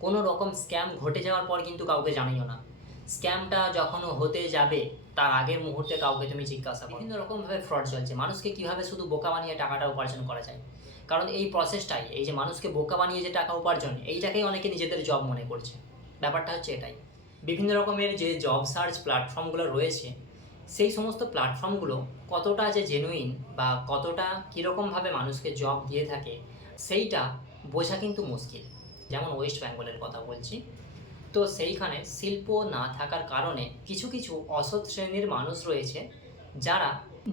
কোনো রকম স্ক্যাম ঘটে যাওয়ার পর কিন্তু কাউকে জানিও না। স্ক্যামটা যখন হতে যাবে, তার আগের মুহূর্তে কাউকে তুমি জিজ্ঞাসা করো। বিভিন্ন রকমভাবে ফ্রড চলছে। মানুষকে কীভাবে শুধু বোকা বানিয়ে টাকাটা উপার্জন করা যায়? কারণ এই প্রসেসটাই এই যে মানুষকে বোকা বানিয়ে যে টাকা উপার্জন, এইটাকেই অনেকে নিজেদের জব মনে করছে। ব্যাপারটা হচ্ছে এটাই। বিভিন্ন রকমের যে জব সার্চ প্ল্যাটফর্মগুলো রয়েছে, সেই সমস্ত প্ল্যাটফর্মগুলো কতটা যে জেনুইন বা কতটা কীরকমভাবে মানুষকে জব দিয়ে থাকে, সেইটা বোঝা কিন্তু মুশকিল। যেমন ওয়েস্ট বেঙ্গলের কথা বলছি। তো সেইখানে শিল্প না থাকার কারণে কিছু কিছু অসৎ শ্রেণির মানুষ রয়েছে যারা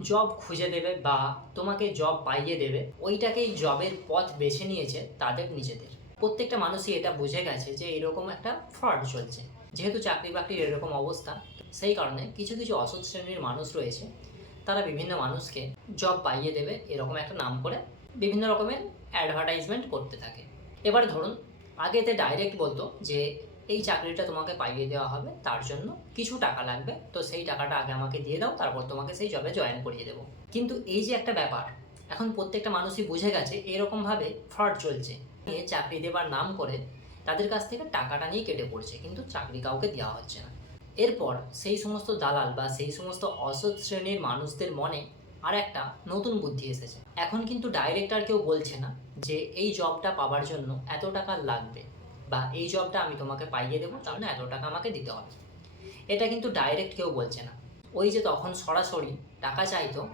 জব খুঁজে দেবে বা তোমাকে জব পাইয়ে দেবে, ওইটাকেই জবের পথ বেছে নিয়েছে তাদের নিজেদের। প্রত্যেকটা মানুষই এটা বুঝে গেছে যে এরকম একটা ফ্রড চলছে। যেহেতু চাকরি বাকরির এরকম অবস্থা, সেই কারণে কিছু কিছু অসৎ শ্রেণির মানুষ রয়েছে, তারা বিভিন্ন মানুষকে জব পাইয়ে দেবে, এরকম একটা নাম করে বিভিন্ন রকমের অ্যাডভার্টাইজমেন্ট করতে থাকে। এবার ধরুন আগেতে ডাইরেক্ট বলতো যে, এই চাকরিটা তোমাকে পাইয়ে দেওয়া হবে, তার জন্য কিছু টাকা লাগবে। তো সেই টাকাটা আগে আমাকে দিয়ে দাও, তারপর তোমাকে সেই জবে জয়েন করিয়ে দেবো। কিন্তু এই যে একটা ব্যাপার, এখন প্রত্যেকটা মানুষই বুঝে গেছে এরকমভাবে ফ্রড চলছে। নিয়ে চাকরি দেবার নাম করে তাদের কাছ থেকে টাকাটা নিয়ে কেটে পড়ছে, কিন্তু চাকরি কাউকে দেওয়া হচ্ছে না। এরপর সেই সমস্ত দালাল বা সেই সমস্ত অসৎ শ্রেণির মানুষদের মনে আর একটা নতুন বুদ্ধি এসেছে। এখন কিন্তু ডাইরেক্ট আর কেউ বলছে না যে এই জবটা পাওয়ার জন্য এত টাকা লাগবে বা এই জবটা আমি তোমাকে পাইয়ে দেবো তার জন্য এত টাকা আমাকে দিতে হবে। এটা কিন্তু ডাইরেক্ট কেউ বলছে না। ওই যে তখন সরাসরি টাকা চাইতো,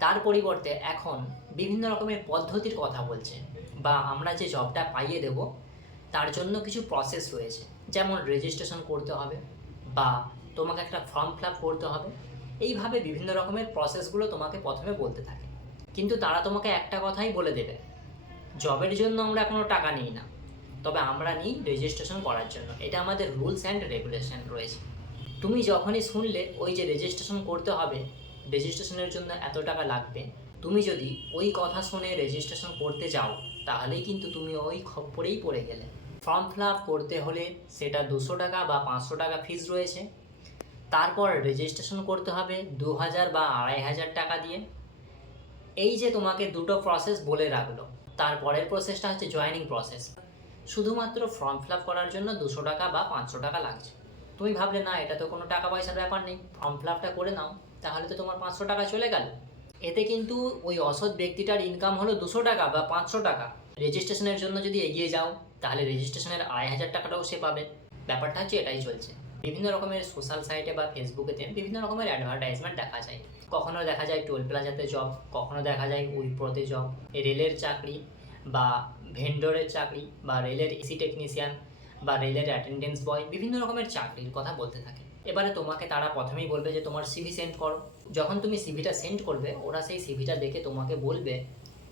তার পরিবর্তে এখন বিভিন্ন রকমের পদ্ধতির কথা বলছে বা আমরা যে জবটা পাইয়ে দেব, তার জন্য কিছু প্রসেস রয়েছে। যেমন রেজিস্ট্রেশন করতে হবে বা তোমাকে একটা ফর্ম ফিল করতে হবে। এইভাবে বিভিন্ন রকমের প্রসেসগুলো তোমাকে প্রথমে বলতে থাকে। কিন্তু তারা তোমাকে একটা কথাই বলে দেবে। জবের জন্য আমরা কোনো টাকা নিই না। তবে আমরা নিই রেজিস্ট্রেশন করার জন্য। এটা আমাদের রুলস অ্যান্ড রেগুলেশন রয়েছে। তুমি যখনই শুনলে ওই যে রেজিস্ট্রেশন করতে হবে রেজিস্ট্রেশনের জন্য এত টাকা লাগবে। তুমি যদি ওই কথা শুনে রেজিস্ট্রেশন করতে যাও, তাহলেই কিন্তু তুমি ওই খপ্পরেই পড়ে গেলে। ফর্ম ফিল আপ করতে হলে সেটা দুশো টাকা বা পাঁচশো টাকা ফিস রয়েছে। তারপর রেজিস্ট্রেশন করতে হবে দু হাজার বা আড়াই হাজার টাকা দিয়ে। এই যে তোমাকে দুটো প্রসেস বলে রাখল, তারপরের প্রসেসটা হচ্ছে জয়েনিং প্রসেস শুধুমাত্র ফর্ম ফিল আপ করার জন্য দুশো টাকা বা পাঁচশো টাকা লাগছে। তুমি ভাবলে, না, এটা তো কোনো টাকা পয়সার ব্যাপার নেই ফর্ম ফিল আপটা করে নাও, তাহলে তো তোমার পাঁচশো টাকা চলে গেল। এতে কিন্তু ওই অসৎ ব্যক্তিটার ইনকাম হলো দুশো টাকা বা পাঁচশো টাকা। রেজিস্ট্রেশনের জন্য যদি এগিয়ে যাও, তাহলে রেজিস্ট্রেশনের আড়াই হাজার টাকাটাও সে পাবে। ব্যাপারটা হচ্ছে এটাই চলছে। বিভিন্ন রকমের সোশ্যাল সাইটে বা ফেসবুকেতে বিভিন্ন রকমের অ্যাডভার্টাইজমেন্ট দেখা যায়। কখনো দেখা যায় টোল প্লাজাতে জব কখনো দেখা যায় উইপ্রোতে জব রেলের চাকরি বা ভেন্ডরের চাকরি বা রেলের এসি টেকনিশিয়ান বা রেলের অ্যাটেন্ডেন্স বয় বিভিন্ন রকমের চাকরির কথা বলতে থাকে। এবারে তোমাকে তারা প্রথমেই বলবে যে তোমার সিভি সেন্ড করো। যখন তুমি সিভিটা সেন্ড করবে, ওরা সেই সিভিটা দেখে তোমাকে বলবে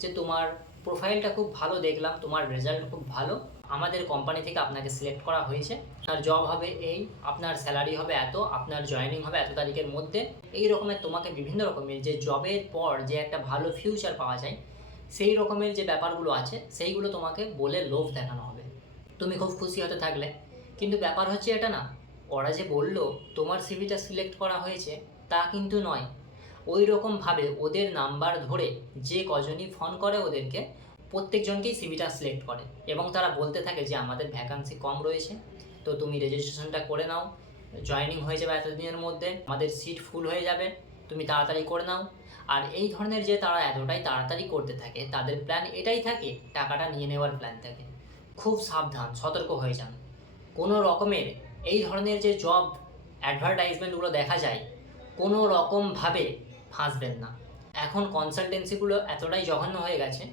যে তোমার প্রোফাইলটা খুব ভালো দেখলাম, তোমার রেজাল্ট খুব ভালো আমাদের কোম্পানি থেকে আপনাকে সিলেক্ট করা হয়েছে। আপনার জব হবে এই, আপনার স্যালারি হবে এত, আপনার জয়েনিং হবে এত তারিখের মধ্যে। এই রকমের তোমাকে বিভিন্ন রকমের যে জবের পর যে একটা ভালো ফিউচার পাওয়া যায়, সেই রকমের যে ব্যাপারগুলো আছে, সেইগুলো তোমাকে বলে লোভ দেখানো হবে। তুমি খুব খুশি হতে থাকলে। কিন্তু ব্যাপার হচ্ছে এটা না, ওরা যে বলল, তোমার সিভিটা সিলেক্ট করা হয়েছে, তা কিন্তু নয়। ওই রকমভাবে ওদের নাম্বার ধরে যে কজনই ফোন করে ওদেরকে প্রত্যেকজনকেই সিভিটা সিলেক্ট করে এবং তারা বলতে থাকে যে আমাদের ভ্যাকান্সি কম রয়েছে, তো তুমি রেজিস্ট্রেশনটা করে নাও। জয়েনিং হয়ে যাবে এতদিনের মধ্যে, আমাদের সিট ফুল হয়ে যাবে, তুমি তাড়াতাড়ি করে নাও। আর এই ধরনের যে তারা এতটাই তাড়াতাড়ি করতে থাকে, তাদের প্ল্যান এটাই থাকে, টাকাটা নিয়ে নেওয়ার প্ল্যান থাকে। খুব সাবধান, সতর্ক হয়ে যান। কোনো রকমের এই ধরনের যে জব অ্যাডভার্টাইজমেন্টগুলো দেখা যায়, কোনো রকমভাবে ফাঁসবেন না। এখন কনসালটেন্সিগুলো এতটাই জঘন্য হয়ে গেছে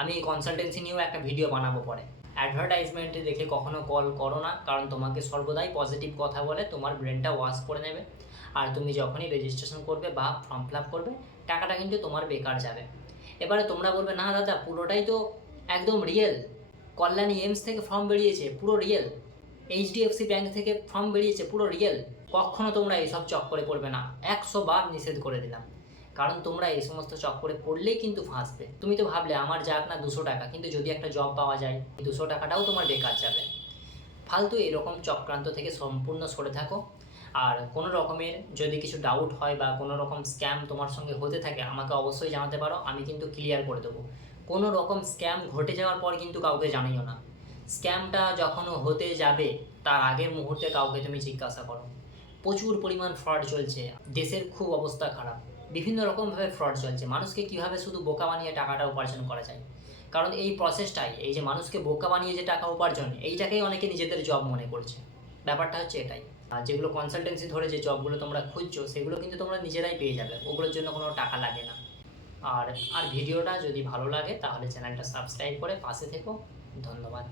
আমি কনসালটেন্সি নিয়েও একটা ভিডিও বানাবো পরে। অ্যাডভার্টাইজমেন্টে দেখে কখনো কল করো না, কারণ তোমাকে সর্বদাই পজিটিভ কথা বলে, তোমার ব্রেনটা ওয়াশ করে নেবে। আর তুমি যখনই রেজিস্ট্রেশন করবে বা ফর্ম ফিল আপ করবে, টাকাটা কিন্তু তোমার বেকার যাবে। এবারে তোমরা বলবে, না দাদা, পুরোটাই তো একদম রিয়েল কল্যাণী এমস থেকে ফর্ম বেরিয়েছে, পুরো রিয়েল এইচডিএফসি ব্যাংক থেকে ফর্ম বেরিয়েছে, পুরো রিয়েল কখনো তোমরা এইসব চক্করে পড়বে না। একশো বার নিষেধ করে দিলাম। কারণ তোমরা এই সমস্ত চক্করে পড়লেই কিন্তু ফাঁসবে। তুমি তো ভাবলে, আমার যাক না দুশো টাকা, কিন্তু যদি একটা জব পাওয়া যায় দুশো টাকাটাও তোমার বেকার যাবে। ফালতু এরকম চক্রান্ত থেকে সম্পূর্ণ সরে থাকো। আর কোনো রকমের যদি কিছু ডাউট হয় বা কোনো রকম স্ক্যাম তোমার সঙ্গে হতে থাকে, আমাকে অবশ্যই জানাতে পারো, আমি কিন্তু ক্লিয়ার করে দেবো। কোনো রকম স্ক্যাম ঘটে যাওয়ার পর কিন্তু কাউকে জানিও না। স্ক্যামটা যখন হতে যাবে, তার আগের মুহূর্তে কাউকে তুমি জিজ্ঞাসা করো। প্রচুর পরিমাণ ফ্রড চলছে। দেশের খুব অবস্থা খারাপ। বিভিন্ন রকমভাবে ফ্রড চলছে। মানুষকে কীভাবে শুধু বোকা বানিয়ে টাকাটা উপার্জন করা যায়? কারণ এই প্রসেসটাই এই যে মানুষকে বোকা বানিয়ে যে টাকা উপার্জন, এইটাকেই অনেকে নিজেদের জব মনে করছে। ব্যাপারটা হচ্ছে এটাই। আর যেগুলো কনসালটেন্সি ধরে যে জবগুলো তোমরা খুঁজছো, সেগুলো কিন্তু তোমরা নিজেরাই পেয়ে যাবে। ওগুলোর জন্য কোনো টাকা লাগে না। আর আর ভিডিওটা যদি ভালো লাগে, তাহলে চ্যানেলটা সাবস্ক্রাইব করে পাশে থেকো। ধন্যবাদ।